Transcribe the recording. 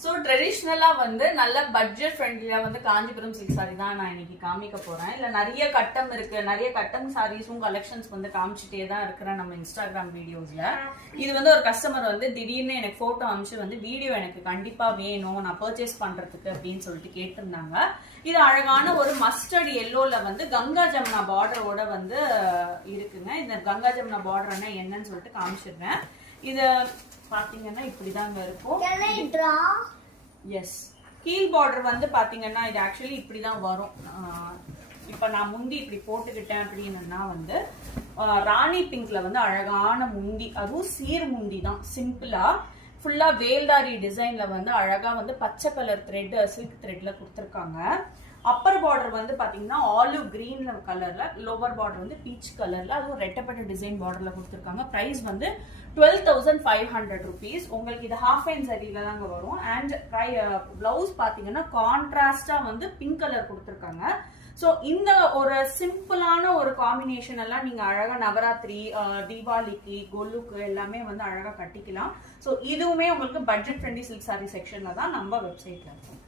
So ட்ரெடிஷ்னலா வந்து நல்ல budget ஃப்ரெண்ட்லியா வந்து காஞ்சிபுரம் சில்க் சாரி தான் நான் இன்னைக்கு காமிக்க போறேன். இல்ல நிறைய கட்டம் இருக்கு, நிறைய கட்டம் சாரீஸும் கலெக்ஷன்ஸ் வந்து காமிச்சிட்டே தான் இருக்கிறேன் நம்ம இன்ஸ்டாகிராம் வீடியோஸ்ல. இது வந்து ஒரு கஸ்டமர் வந்து திடீர்னு எனக்கு போட்டோ அனுப்பிச்சு வந்து வீடியோ எனக்கு கண்டிப்பா வேணும் நான் பர்ச்சேஸ் பண்றதுக்கு அப்படின்னு சொல்லிட்டு கேட்டிருந்தாங்க. இது அழகான ஒரு மஸ்டர்ட் எல்லோல வந்து கங்கா ஜமுனா பார்டரோட வந்து இருக்குங்க. இந்த கங்கா ஜமுனா பார்டர்னா என்னன்னு சொல்லிட்டு காமிச்சிடுறேன். இது பாத்தீங்கன்னா இப்படிதாங்க இருக்கும். எஸ், கீழ் பார்டர் வந்து பாத்தீங்கன்னா இது ஆக்சுவலி இப்படிதான் வரும். இப்ப நான் முந்தி இப்படி போட்டுக்கிட்டேன் அப்படின்னா வந்து ராணி பிங்க்ல வந்து அழகான முந்தி, அதுவும் சீர் முந்தி தான். சிம்பிளா ஃபுல்லா வேல்தாரி டிசைன்ல வந்து அழகா வந்து பச்சை கலர் த்ரெட் சில்க் த்ரெட்ல கொடுத்துருக்காங்க. அப்பர் பார்டர் வந்து பாத்தீங்கன்னா ஆலிவ் கிரீன் கலர்ல, லோவர் பார்டர் வந்து பீச் கலர்ல, அதுவும் ரெட்டப்பட்ட டிசைன் பார்டர்ல கொடுத்துருக்காங்க. பிரைஸ் வந்து 12,500 rupees. உங்களுக்கு இது ஹாஃப் அண்ட் சரியில தாங்க வரும். அண்ட் பிளவுஸ் பாத்தீங்கன்னா கான்ட்ராஸ்டா வந்து பிங்க் கலர் கொடுத்துருக்காங்க. ஸோ இந்த ஒரு சிம்பிளான ஒரு காம்பினேஷன் எல்லாம் நீங்க அழகா நவராத்திரி, தீபாவளிக்கு, கொல்லுக்கு எல்லாமே வந்து அழகா கட்டிக்கலாம். ஸோ இதுவுமே உங்களுக்கு பட்ஜெட் ஃப்ரெண்ட்லி சில்க் சாரி செக்ஷன்ல தான் நம்ம வெப்சைட்ல இருக்கும்.